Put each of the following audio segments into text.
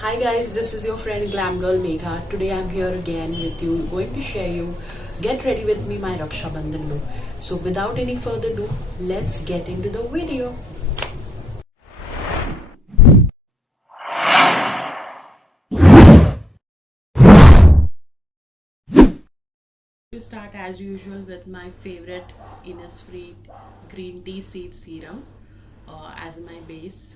Hi guys, this is your friend Glam girl Megha. Today I'm here again with you, going to share you, get ready with me my Rakshabandhan look. So without any further ado, let's get into the video. To start as usual with my favorite Innisfree green tea seed serum as my base.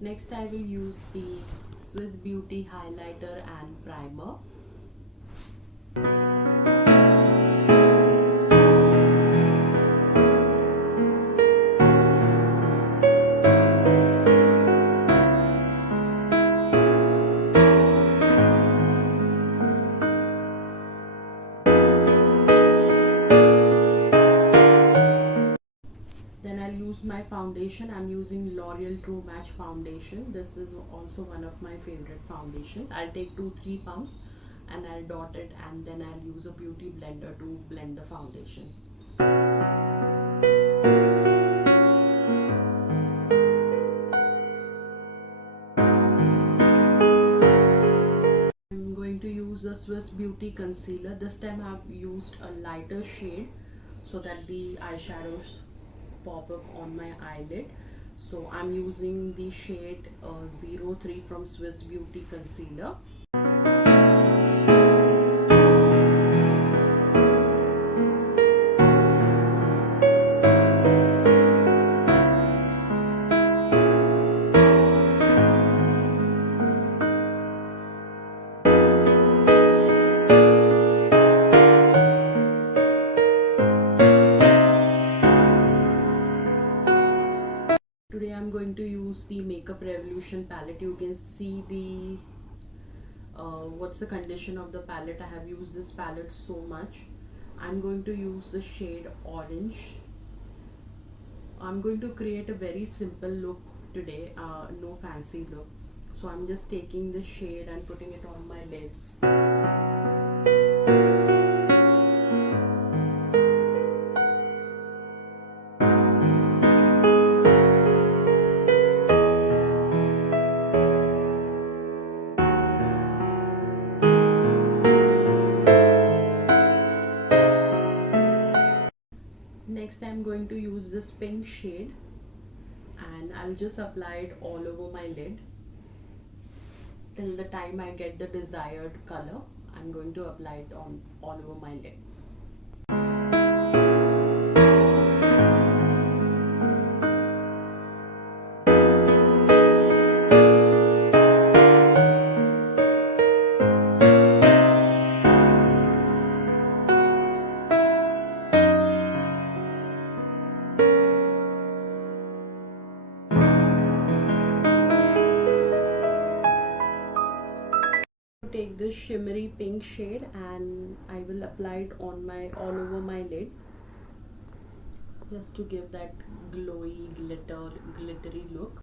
Next I will use the Swiss Beauty highlighter and primer. Then I'll use my foundation. I'm using L'Oreal True Match foundation. This is also one of my favorite foundation. I'll take 2-3 pumps and I'll dot it, and then I'll use a beauty blender to blend the foundation. I'm going to use the Swiss Beauty concealer. This time I've used a lighter shade so that the eyeshadows pop up on my eyelid. So I'm using the shade 03 from Swiss Beauty concealer. Today I'm going to use the Makeup Revolution palette. You can see the what's the condition of the palette. I have used this palette so much. I'm going to use the shade orange. I'm going to create a very simple look today, no fancy look. So I'm just taking the shade and putting it on my lids. Next I'm going to use this pink shade and I'll just apply it all over my lid till the time I get the desired color. I'm going to apply it on all over my lid. Take this shimmery pink shade and I will apply it on my all over my lid, just to give that glowy glittery look.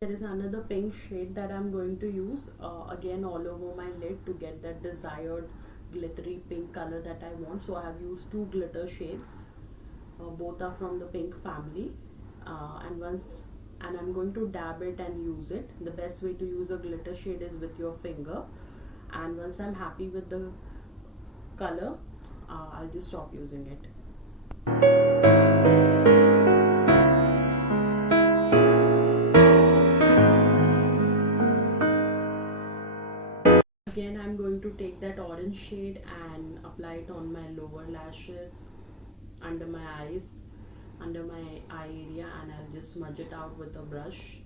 There is another pink shade that I'm going to use again all over my lid to get that desired glittery pink color that I want. So I have used 2 glitter shades, both are from the pink family, and I'm going to dab it and use it. The best way to use a glitter shade is with your finger, and once I'm happy with the color, I'll just stop using it. Again I'm going to take that orange shade and apply it on my lower lashes, under my eyes, under my eye area, and I'll just smudge it out with a brush.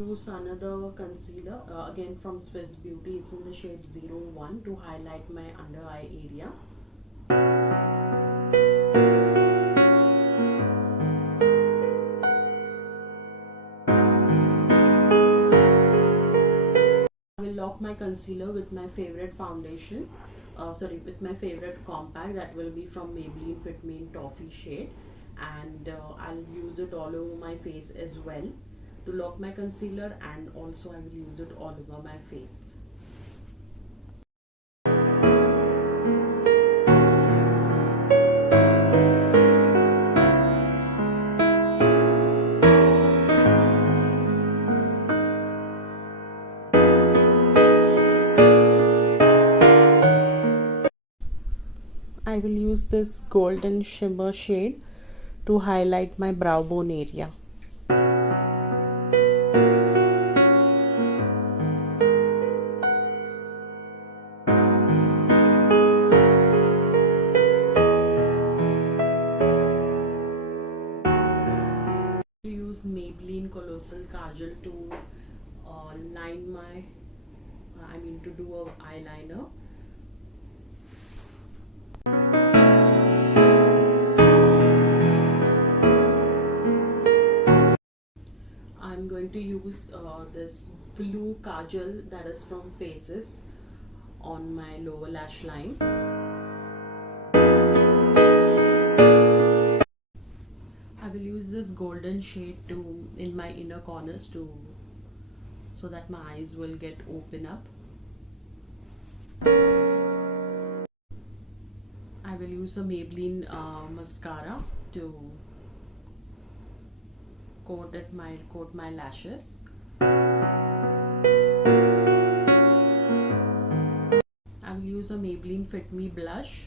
Use another concealer again from Swiss Beauty. It's in the shade 01 to highlight my under eye area. lock my concealer with my favorite foundation. With my favorite compact, that will be from Maybelline Fit Me in Toffee shade, and I'll use it all over my face as well to lock my concealer, and also I will use it all over my face. I will use this golden shimmer shade to highlight my brow bone area. Use Maybelline Colossal Kajal to line my, to do a eyeliner. I'm going to use this blue kajal that is from Faces on my lower lash line. I will use this golden shade in my inner corners so that my eyes will get open up. I will use a Maybelline mascara to coat my lashes. I will use a Maybelline Fit Me blush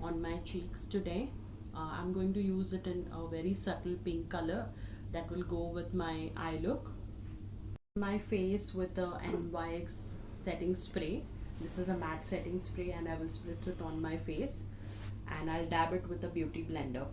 on my cheeks today. I'm going to use it in a very subtle pink color that will go with my eye look. My face with the NYX setting spray. This is a matte setting spray, and I will spritz it on my face, and I'll dab it with a beauty blender.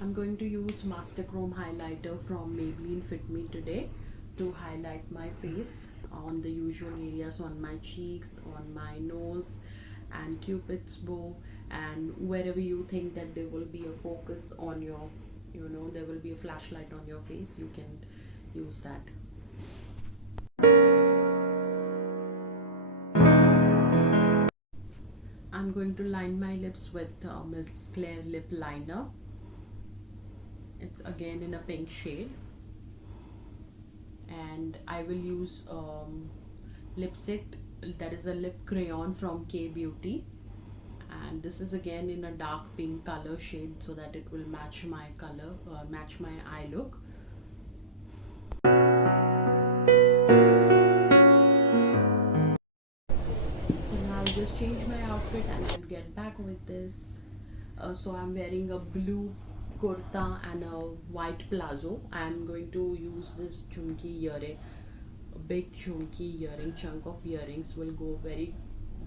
I'm going to use Master Chrome highlighter from Maybelline Fit Me today to highlight my face on the usual areas, on my cheeks, on my nose and Cupid's bow, and wherever you think that there will be a focus on your, there will be a flashlight on your face, you can use that. I'm going to line my lips with Miss Claire lip liner. It's again in a pink shade, and I will use lipstick that is a lip crayon from K Beauty, and this is again in a dark pink color shade so that it will match my color, match my eye look. So now I'll just change my outfit and I'll get back with this. So I'm wearing a blue kurta and a white palazzo. I'm going to use this chunky earring, a big chunky earring, chunk of earrings will go very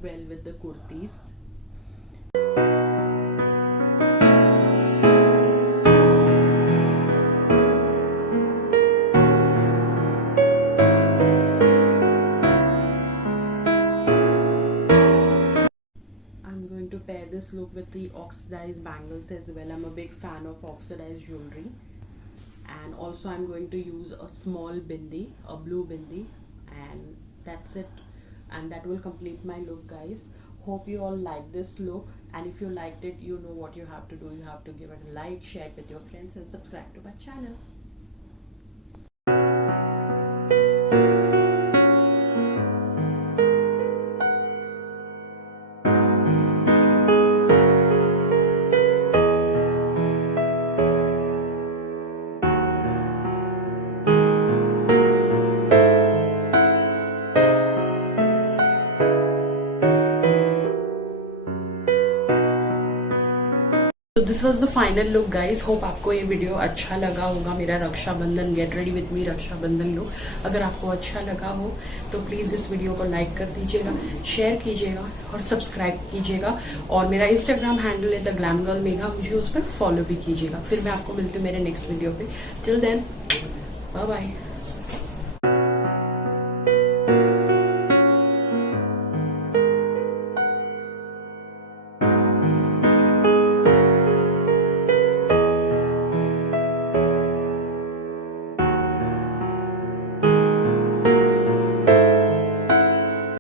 well with the kurtis. Pair this look with the oxidized bangles as well. I'm a big fan of oxidized jewelry, and also I'm going to use a small bindi, a blue bindi, and that's it, and that will complete my look, guys. Hope you all like this look, and if you liked it, you know what you have to do. You have to give it a like, share it with your friends, and subscribe to my channel. So this was the final look, guys. Hope आपको ये video अच्छा लगा होगा. मेरा Rakshabandhan get ready with me Rakshabandhan look अगर आपको अच्छा लगा हो तो प्लीज़ इस वीडियो को लाइक कर दीजिएगा, शेयर कीजिएगा और सब्सक्राइब कीजिएगा. और मेरा इंस्टाग्राम हैंडल है द ग्लैम गर्ल मेघा, मुझे उस पर फॉलो भी कीजिएगा. फिर मैं आपको मिलती हूँ मेरे नेक्स्ट वीडियो पे. Till then bye bye.